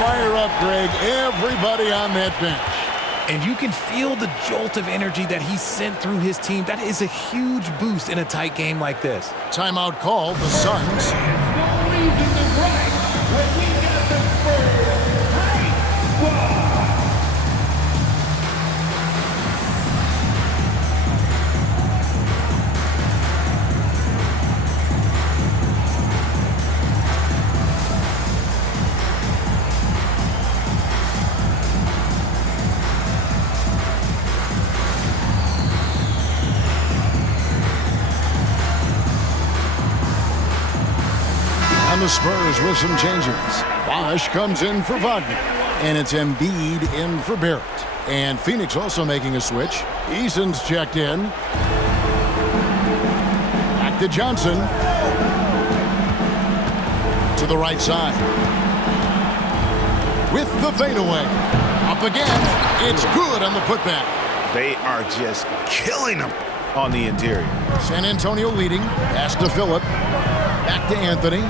fire up, Greg, everybody on that bench. And you can feel the jolt of energy that he sent through his team. That is a huge boost in a tight game like this. Timeout called, the Suns. No reason to brag when we got the Spurs right ball. And the Spurs with some changes. Bosch comes in for Wagner. And it's Embiid in for Barrett. And Phoenix also making a switch. Eason's checked in. Back to Johnson. To the right side. With the fadeaway. Up again. It's good on the putback. They are just killing them on the interior. San Antonio leading. Pass to Phillip. Back to Anthony.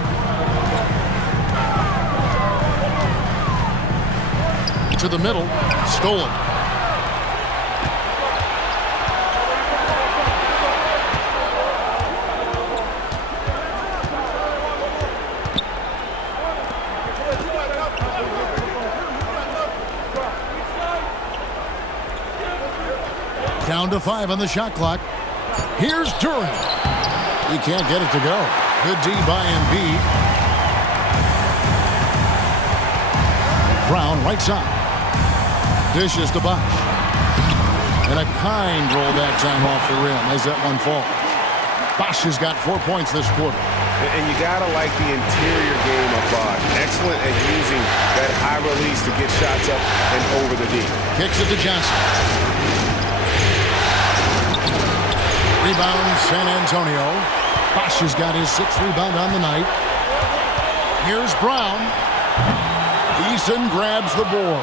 To the middle. Stolen. Down to 5 on the shot clock. Here's Durant. He can't get it to go. Good D by Embiid. Brown right side. Dishes to Bosch. And a kind roll that time off the rim as that one falls. Bosch has got 4 points this quarter. And you got to like the interior game of Bosch. Excellent at using that high release to get shots up and over the D. Kicks it to Johnson. Rebound San Antonio. Bosch has got his 6th rebound on the night. Here's Brown. Eason grabs the board.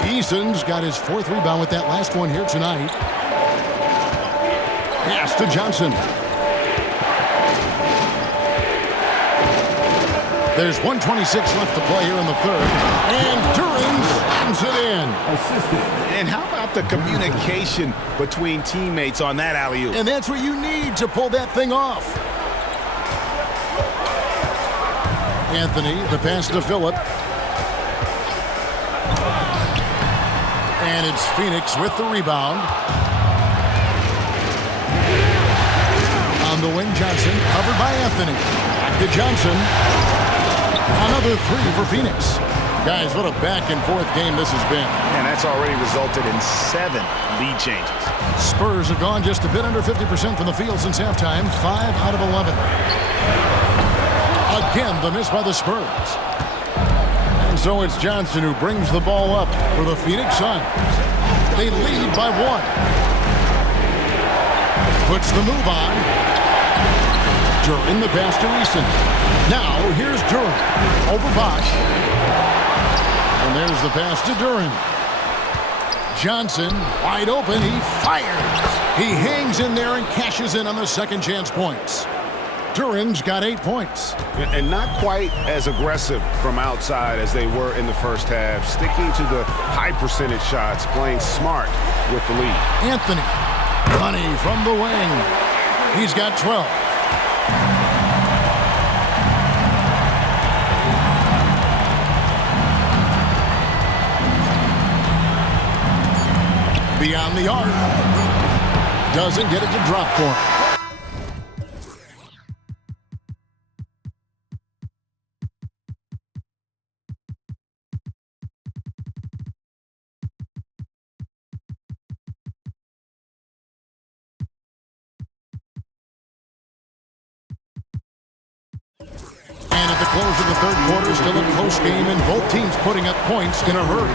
Eason's got his 4th rebound with that last one here tonight. Pass to Johnson. There's 1:26 left to play here in the third. And Durant slams it in. And how about the communication between teammates on that alley-oop? And that's what you need to pull that thing off. Anthony, the pass to Phillip. And it's Phoenix with the rebound. On the wing, Johnson, covered by Anthony. Back to Johnson. Another 3 for Phoenix. Guys, what a back-and-forth game this has been. And that's already resulted in 7 lead changes. Spurs have gone just a bit under 50% from the field since halftime. 5 out of 11. Again, the miss by the Spurs. And so it's Johnson who brings the ball up for the Phoenix Suns. They lead by 1. Puts the move on. Durant the pass to Eason. Now here's Durant over Bosch. And there's the pass to Durant. Johnson wide open. He fires. He hangs in there and cashes in on the second chance points. Durant's got 8 points. And not quite as aggressive from outside as they were in the first half. Sticking to the high percentage shots, playing smart with the lead. Anthony, money from the wing. He's got 12. Beyond the arc. Doesn't get it to drop for him. And at the close of the third quarter, still a close game, and both teams putting up points in a hurry.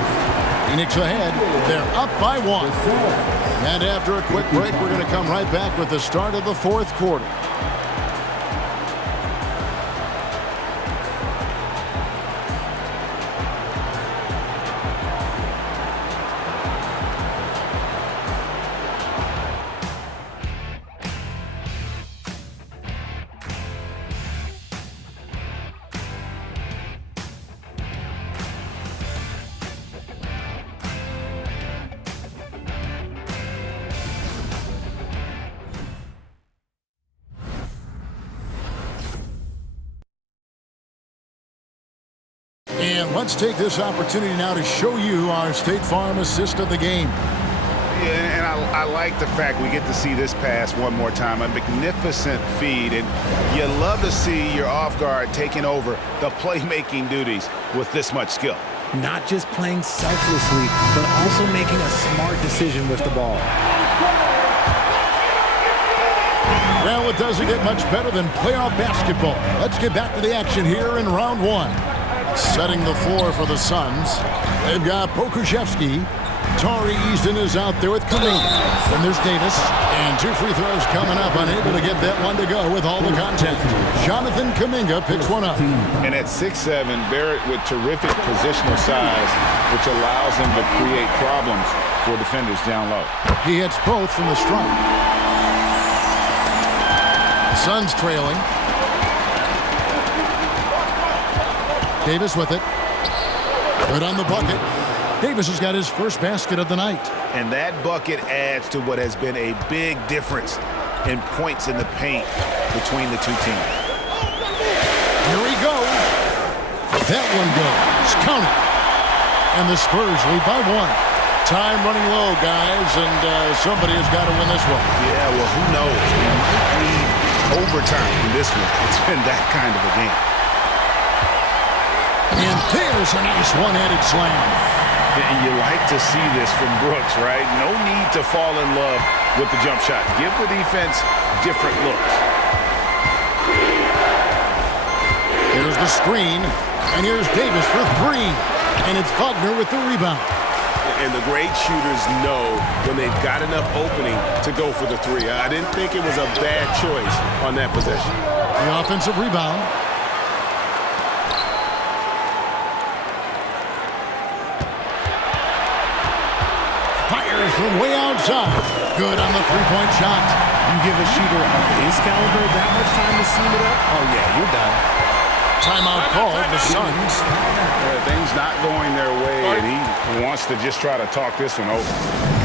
Phoenix ahead. They're up by 1. And after a quick break, we're going to come right back with the start of the 4th quarter. And let's take this opportunity now to show you our State Farm assist of the game. Yeah, and I like the fact we get to see this pass one more time. A magnificent feed, and you love to see your off guard taking over the playmaking duties with this much skill. Not just playing selflessly, but also making a smart decision with the ball. Well, it doesn't get much better than playoff basketball. Let's get back to the action here in round one. Setting the floor for the Suns, they've got Pokuševski. Tari Eason is out there with Kaminga. Then there's Davis. And 2 free throws coming up. Unable to get that one to go with all the contact. Jonathan Kaminga picks one up. And at 6'7", Barrett with terrific positional size, which allows him to create problems for defenders down low. He hits both from the stripe. Suns trailing. Davis with it. Good on the bucket. Davis has got his first basket of the night. And that bucket adds to what has been a big difference in points in the paint between the two teams. Here we go. That one goes. Count it. And the Spurs lead by 1. Time running low, guys, and somebody has got to win this one. Yeah, well, who knows? We might need overtime in this one. It's been that kind of a game. And there's a nice one-handed slam. And you like to see this from Brooks, right? No need to fall in love with the jump shot. Give the defense different looks. Here's the screen, and here's Davis for 3. And it's Wagner with the rebound. And the great shooters know when they've got enough opening to go for the 3. I didn't think it was a bad choice on that possession. The offensive rebound. Fires from way outside. Good on the three-point shot. You give a shooter of his caliber that much time to seam it up, oh yeah, you're done. Timeout called, the Suns. Things not going their way, and he wants to just try to talk this one over.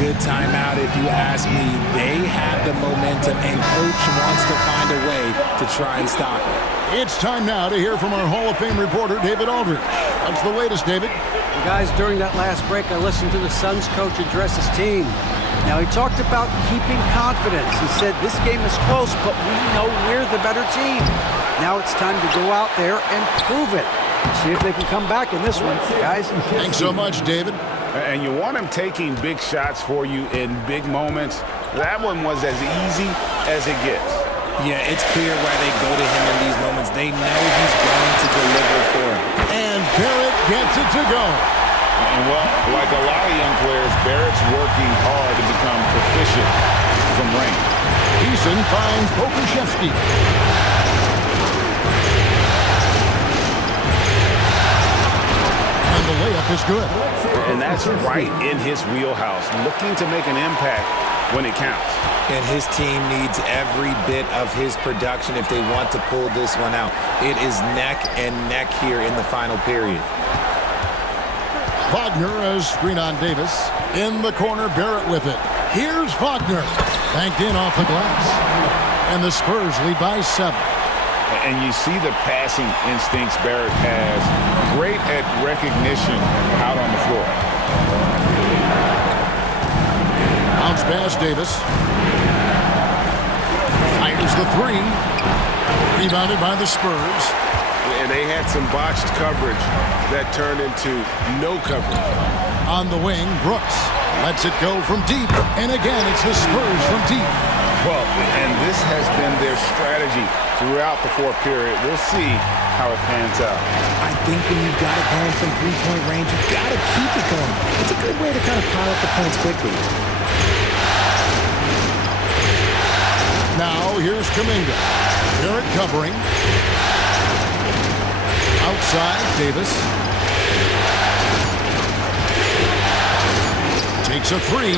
Good timeout if you ask me. They have the momentum, and Coach wants to find a way to try and stop it. It's time now to hear from our Hall of Fame reporter, David Aldridge. What's the latest, David? Guys, during that last break, I listened to the Suns coach address his team. Now, he talked about keeping confidence. He said, this game is close, but we know we're the better team. Now it's time to go out there and prove it. See if they can come back in this one, guys. Thanks so much, David. And you want him taking big shots for you in big moments. That one was as easy as it gets. Yeah, it's clear why they go to him in these moments. They know he's going to deliver for them. And Barrett gets it to go. And, well, like a lot of young players, Barrett's working hard to become proficient from range. Eason finds Pokuševski. And the layup is good. And that's right in his wheelhouse, looking to make an impact when it counts. And his team needs every bit of his production if they want to pull this one out. It is neck and neck here in the final period. Wagner as screen on Davis. In the corner, Barrett with it. Here's Wagner. Banked in off the glass. And the Spurs lead by 7. And you see the passing instincts Barrett has. Great at recognition out on the floor. Bounce pass, Davis. Fires the 3. Rebounded by the Spurs. And they had some botched coverage that turned into no coverage. On the wing, Brooks lets it go from deep. And again, it's the Spurs from deep. Well, and this has been their strategy throughout the fourth period. We'll see how it pans out. I think when you've got it going from three-point range, you've got to keep it going. It's a good way to kind of pile up the points quickly. Now, here's Kaminga. Barrett covering. Outside, Davis. Takes a 3.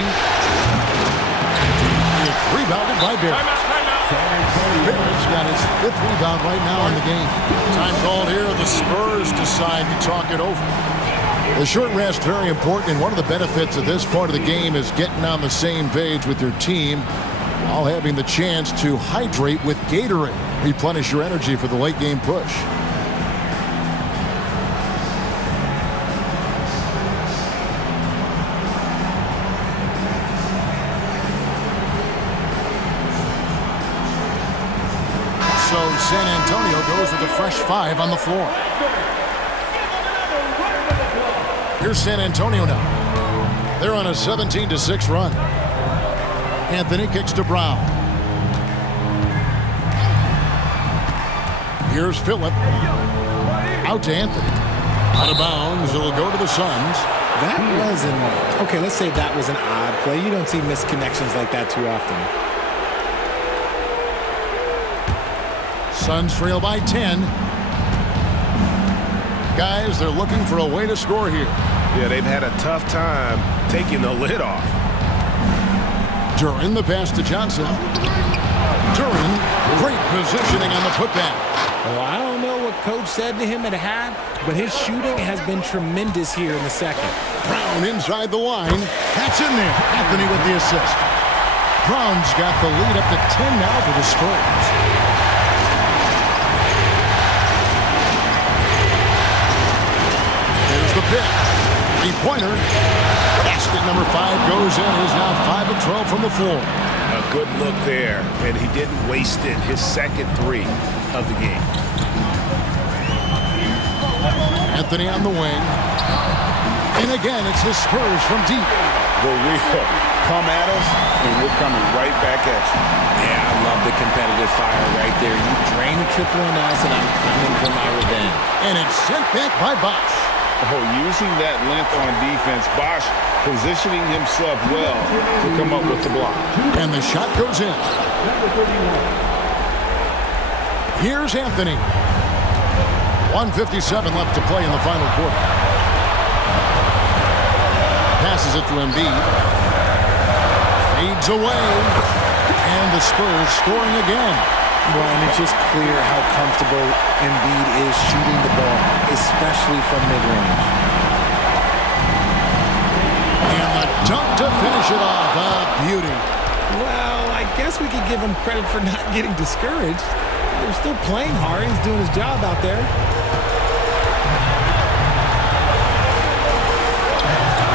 It's rebounded by Barrett. Barrett's got his 5th rebound right now in the game. Time called here. The Spurs decide to talk it over. The short rest, very important, and one of the benefits of this part of the game is getting on the same page with your team while having the chance to hydrate with Gatorade. Replenish your energy for the late game push. San Antonio goes with a fresh 5 on the floor. Here's San Antonio now. They're on a 17-6 run. Anthony kicks to Brown. Here's Phillip. Out to Anthony. Out of bounds. It'll go to the Suns. That was okay, let's say that was an odd play. You don't see misconnections like that too often. Suns trail by 10. Guys, they're looking for a way to score here. Yeah, they've had a tough time taking the lid off. Duran, the pass to Johnson. Duran, great positioning on the putback. Well, I don't know what Coach said to him at half, but his shooting has been tremendous here in the second. Brown inside the line. That's in there. Anthony with the assist. Brown's got the lead up to 10 now for the Spurs. There's the pick. Three-pointer. Basket number 5 goes in. He's now 5 of 12 from the floor. A good look there, and he didn't waste it. His second 3 of the game. Anthony on the wing. And again, it's the Spurs from deep. The real come at us, and we're coming right back at you. Yeah, I love the competitive fire right there. You drain a triple on us, and I'm coming for my revenge. And it's sent back by Bosch. Oh, using that length on defense, Bosch positioning himself well to come up with the block. And the shot goes in. Here's Anthony. 1:57 left to play in the final quarter. Passes it to Embiid. Fades away. And the Spurs scoring again. Well, and it's just clear how comfortable Embiid is shooting the ball, especially from mid-range. And the dunk to finish it off. A beauty. Well, I guess we could give him credit for not getting discouraged. They're still playing hard. He's doing his job out there.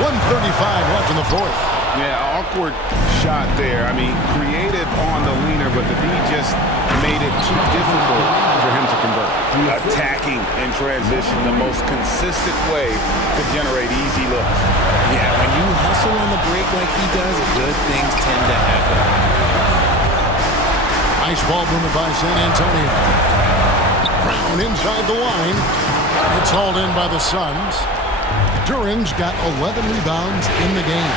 1:35 left in the fourth. Yeah, awkward shot there. I mean, creative on the leaner, but the D just made it too difficult for him to convert. Attacking in transition, the most consistent way to generate easy looks. Yeah, when you hustle on the break like he does, good things tend to happen. Nice ball movement by San Antonio. Brown inside the line. It's hauled in by the Suns. Duran's got 11 rebounds in the game.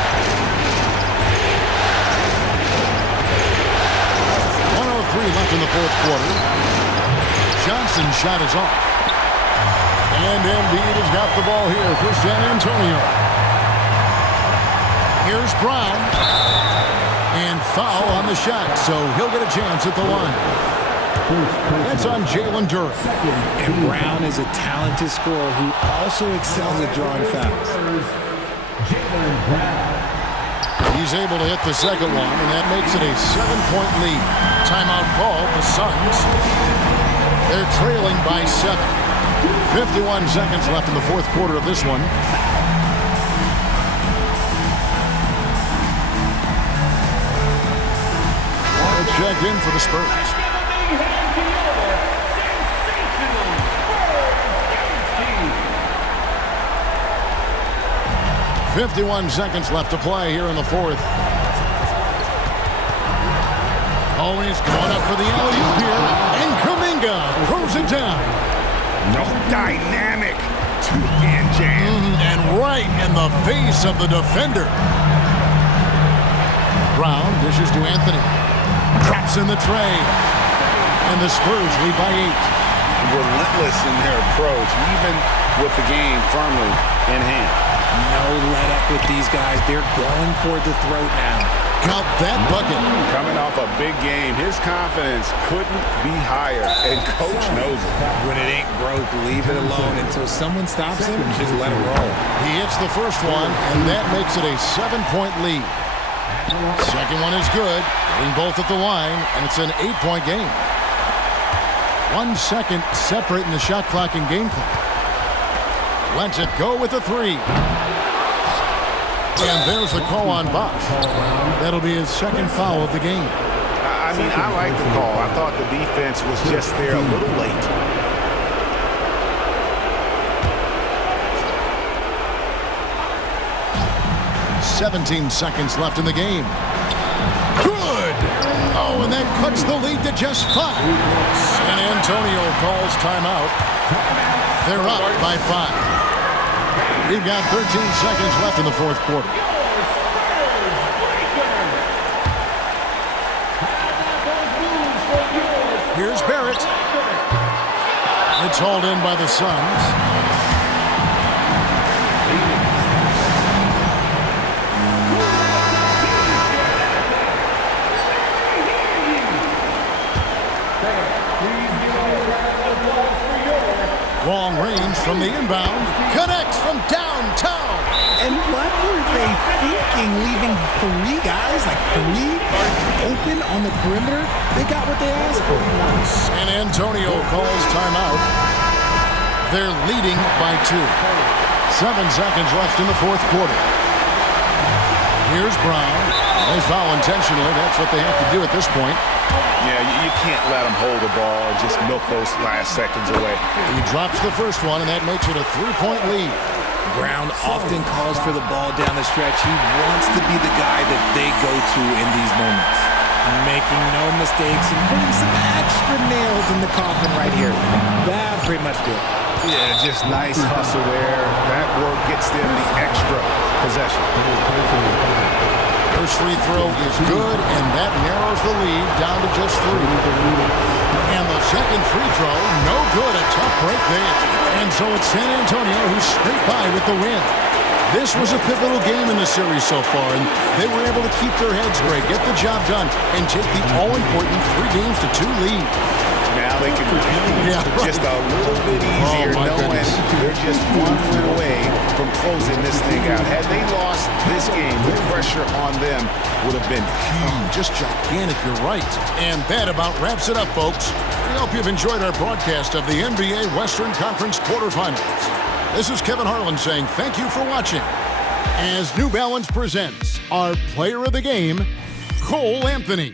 1:03 left in the fourth quarter. Johnson's shot is off. And Embiid has got the ball here for San Antonio. Here's Brown. And foul on the shot, so he'll get a chance at the line. That's on Jalen Duran. And Brown is a talented scorer who also excels at drawing fouls. He's able to hit the second one, and that makes it a 7-point lead. Timeout call, the Suns. They're trailing by 7. 51 seconds left in the fourth quarter of this one. Checked in for the Spurs. 51 seconds left to play here in the fourth. Always going up for the alley-oop here. And Kuminga throws it down. No dynamic two-hand jam. And right in the face of the defender. Brown dishes to Anthony. Drops in the tray. And the Spurs lead by 8. Relentless in their approach, even with the game firmly in hand. No let up with these guys. They're going for the throat now. Got that bucket. Coming off a big game, his confidence couldn't be higher, and Coach knows it. When it ain't broke, leave it alone until someone stops him and just let it roll. He hits the first one, and that makes it a 7-point lead. Second one is good, hitting both at the line, and it's an 8-point game. 1 second separating the shot clock and game clock. Lets it go with a 3. And there's the call on Bosch. That'll be his second foul of the game. I I mean, I like the call. I thought the defense was just there a little late. "17 seconds left in the game. Good! Oh, and that cuts the lead to just 5. San Antonio calls timeout. They're up by 5. We've got 13 seconds left in the fourth quarter. Here's Barrett. It's hauled in by the Suns. Long range from the inbound. Connects from downtown. And what were they thinking, leaving 3 guys, like 3 open on the perimeter? They got what they asked for. San Antonio calls timeout. They're leading by 2. 7 seconds left in the fourth quarter. Here's Brown. They foul intentionally. That's what they have to do at this point. Yeah, you can't let them hold the ball and just milk those last seconds away. He drops the first one, and that makes it a 3-point lead. Brown often calls for the ball down the stretch. He wants to be the guy that they go to in these moments. Making no mistakes and putting some extra nails in the coffin right here. That pretty much good. Yeah, just nice hustle there. That work gets them the extra possession. First free throw is good, and that narrows the lead down to just 3. And the second free throw, no good. A tough break there. And so it's San Antonio who's straight by with the win. This was a pivotal game in the series so far, and they were able to keep their heads straight, get the job done, and take the all-important 3-2 lead. Now they can just a little bit easier knowing they're just 1 win away from closing this thing out. Had they lost this game, the pressure on them would have been huge. Just gigantic, you're right. And that about wraps it up, folks. We hope you've enjoyed our broadcast of the NBA Western Conference quarterfinals. This is Kevin Harlan saying thank you for watching. As New Balance presents our player of the game, Cole Anthony.